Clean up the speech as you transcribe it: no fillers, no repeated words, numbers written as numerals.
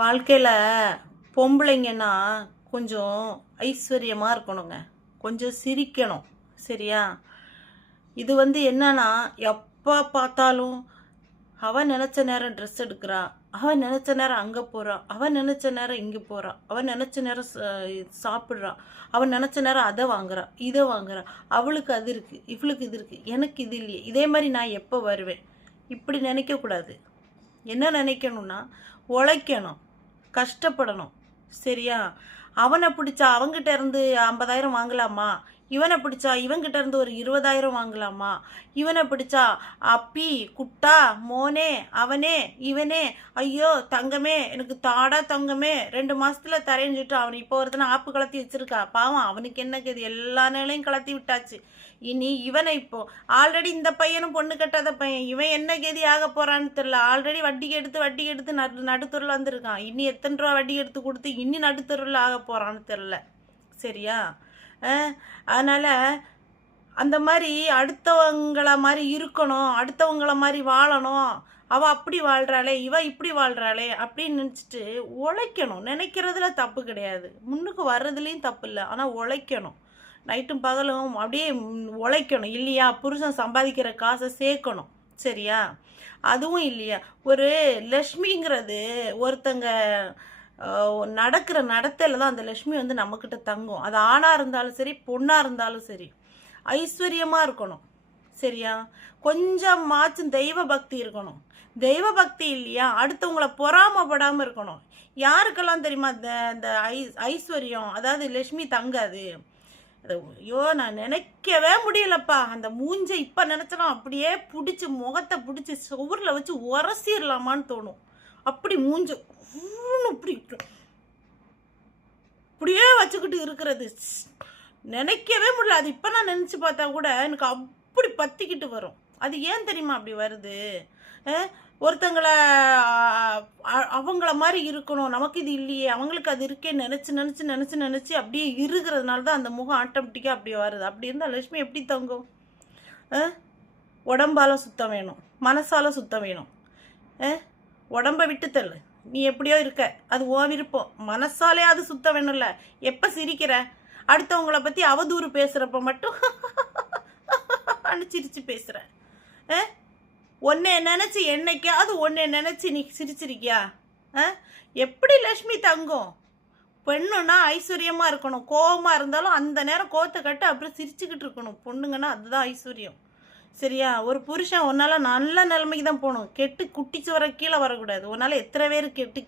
வாழ்க்கையில் பொம்பளைங்கன்னா கொஞ்சம் ஐஸ்வர்யமாக இருக்கணுங்க, கொஞ்சம் சிரிக்கணும். சரியா? இது என்னன்னா, எப்போ பார்த்தாலும் அவன் நினச்ச நேரம் ட்ரெஸ் எடுக்கிறா, அவன் நினச்ச நேரம் அங்கே போகிறா, அவன் நினச்ச நேரம் இங்கே போகிறா, அவன் நினச்ச நேரம் சாப்பிட்றா, அவன் நினச்ச நேரம் அதை வாங்குறா, இதை வாங்குறா, அவளுக்கு அது இருக்குது, இவளுக்கு இது இருக்குது, எனக்கு இது இல்லையே, இதே மாதிரி நான் எப்போ வருவேன்? இப்படி நினைக்கக்கூடாது. என்ன நினைக்கணும்னா, உழைக்கணும், கஷ்டப்படணும். சரியா? அவனை பிடிச்சா அவங்ககிட்ட இருந்து 50,000 வாங்கலாமா, இவனை பிடிச்சா இவங்கிட்ட இருந்து ஒரு 20,000 வாங்கலாமா, இவனை பிடிச்சா அப்பி குட்டா மோனே அவனே இவனே ஐயோ தங்கமே எனக்கு தாடா தங்கமே 2 மாசத்துல தரைஞ்சிட்டு அவன் இப்போ ஒருத்தனை ஆப்பு கலத்தி வச்சிருக்கா, பாவம் அவனுக்கு என்ன கது, எல்லா நிலையும் கலத்தி விட்டாச்சு. இனி இவனை இப்போ ஆல்ரெடி இந்த பையனும் பொண்ணு கட்டாத பையன், இவன் என்ன கதி ஆக போறான்னு தெரியல. ஆல்ரெடி வட்டிக்கு எடுத்து நடுத்தருவில் வந்திருக்கான். இனி எத்தனை ரூபா வட்டி எடுத்து கொடுத்து இன்னி நடுத்தருவில் ஆக போறான்னு தெரியல. சரியா? அதனால் அந்த மாதிரி அடுத்தவங்கள மாதிரி இருக்கணும், அடுத்தவங்கள மாதிரி வாழணும், அவள் அப்படி வாழ்கிறாளே இவ இப்படி வாழ்கிறாளே அப்படின்னு நினச்சிட்டு உழைக்கணும். நினைக்கிறதுல தப்பு கிடையாது, முன்னுக்கு வர்றதுலேயும் தப்பு இல்லை. ஆனால் உழைக்கணும், நைட்டும் பகலும் அப்படியே உழைக்கணும். இல்லையா? புருஷன் சம்பாதிக்கிற காசை சேர்க்கணும். சரியா? அதுவும் இல்லையா, ஒரு லக்ஷ்மிங்கிறது ஒருத்தங்க நடக்கிற நடத்தையில் தான் அந்த லக்ஷ்மி நம்மக்கிட்ட தங்கும். அது ஆணாக இருந்தாலும் சரி பொண்ணாக இருந்தாலும் சரி ஐஸ்வர்யமாக இருக்கணும். சரியா? கொஞ்சம் மாச்சும் தெய்வ பக்தி இருக்கணும். தெய்வ பக்தி இல்லையா, அடுத்தவங்களை பொறாமப்படாமல் இருக்கணும். யாருக்கெல்லாம் தெரியுமா இந்த ஐஸ்வர்யம், அதாவது லக்ஷ்மி தங்காது. ஐயோ நான் நினைக்கவே முடியலப்பா. அந்த மூஞ்சை இப்போ நினச்சலாம் அப்படியே பிடிச்சி முகத்தை பிடிச்சி சுவரில் வச்சு உரசிடலாமான்னு தோணும். அப்படி மூஞ்ச இப்படி இப்படியே வச்சுக்கிட்டு இருக்கிறது நினைக்கவே முடியல. அது இப்போ நான் நினச்சி பார்த்தா கூட எனக்கு அப்படி பற்றிக்கிட்டு வரும். அது ஏன் தெரியுமா அப்படி வருது? ஒருத்தங்களை அவங்கள மாதிரி இருக்கணும், நமக்கு இது இல்லையே, அவங்களுக்கு அது இருக்கே நினச்சி அப்படியே இருக்கிறதுனால தான் அந்த முகம் ஆட்டோமேட்டிக்காக அப்படியே வருது. அப்படி இருந்தால் லட்சுமி எப்படி தங்கும்? உடம்பால சுத்தம் வேணும், மனசால சுத்தம் வேணும். உடம்பை விட்டு தள்ளு, நீ எப்படியோ இருக்க, அது ஓ விருப்பம். மனசாலே அது சுத்தம் வேணும்ல. எப்போ சிரிக்கிற, அடுத்தவங்களை பற்றி அவதூறு பேசுகிறப்ப மட்டும் சிரிச்சு பேசுகிற. ஒன்றை நினச்சி என்னைக்காவது ஒன்றை நினச்சி நீ சிரிச்சிருக்கியா? எப்படி லக்ஷ்மி தங்கும்? பெண்ணுன்னா ஐஸ்வர்யமாக இருக்கணும். கோபமாக இருந்தாலும் அந்த நேரம் கோவத்தை கட்டு அப்புறம் சிரிச்சுக்கிட்டு இருக்கணும். பொண்ணுங்கன்னா அதுதான் ஐஸ்வர்யம். சரியா? ஒரு புருஷன் உன்னால் நல்ல நிலைமைக்கு தான் போகணும். கெட்டு குட்டிச்சு வர கீழே வரக்கூடாது. உன்னால் எத்தனை பேர் கெட்டு